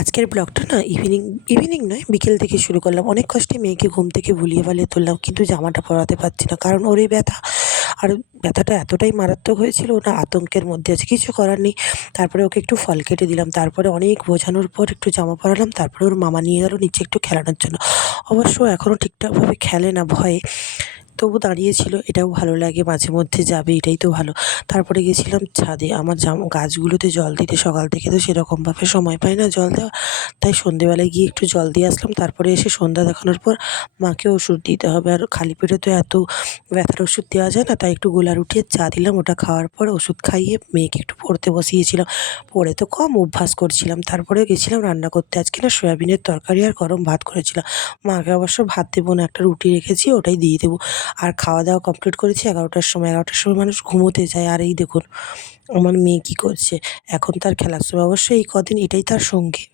আজকের ব্লগটা না ইভিনিং নয়, বিকেল থেকে শুরু করলাম। অনেক কষ্টে মেয়েকে ঘুম থেকে ভুলিয়ে ভালিয়ে তুললাম, কিন্তু জামাটা পরাতে পারছি না, কারণ ওরই ব্যথা। আর ব্যথাটা এতটাই মারাত্মক হয়েছিল, ওটা আতঙ্কের মধ্যে আছে, কিছু করার নেই। তারপরে ওকে একটু ফল কেটে দিলাম, তারপরে অনেক বোঝানোর পর একটু জামা পরালাম, তারপরে ওর মামা নিয়ে গেল নিচে একটু খেলানোর জন্য। অবশ্য এখনও ঠিকঠাকভাবে খেলে না ভয়ে, তবু দাঁড়িয়েছিল, এটাও ভালো লাগে, মাঝে মধ্যে যাবে, এটাই তো ভালো। তারপরে গেছিলাম ছাদে আমার গাছগুলোতে জল দিতে, সকাল থেকে তো সেরকমভাবে সময় পাই না জল দেওয়ার, তাই সন্ধেবেলায় গিয়ে একটু জল দিয়ে আসলাম। তারপরে এসে সন্ধ্যা দেখানোর পর মাকে ওষুধ দিতে হবে, আর খালি পেটে তো এত ব্যথার ওষুধ দেওয়া যায় না, তাই একটু গোলা রুটিয়ে চা দিলাম, ওটা খাওয়ার পর ওষুধ খাইয়ে মেয়েকে একটু পড়তে বসিয়েছিলাম। পড়ে তো কম অভ্যাস করছিলাম। তারপরে গেছিলাম রান্না করতে, আজকে না সয়াবিনের তরকারি আর গরম ভাত করেছিলাম। মাকে অবশ্য ভাত দেবো না, একটা রুটি রেখেছি, ওটাই দিয়ে দেবো। আর খাওয়া দাওয়া কমপ্লিট করেছি 11টার সময়। 11টার সময় মানুষ ঘুমোতে যায়, আর এই দেখুন আমার মেয়ে কী করছে। এখন তার খেলার সময়, অবশ্যই এই কদিন এটাই তার সঙ্গী।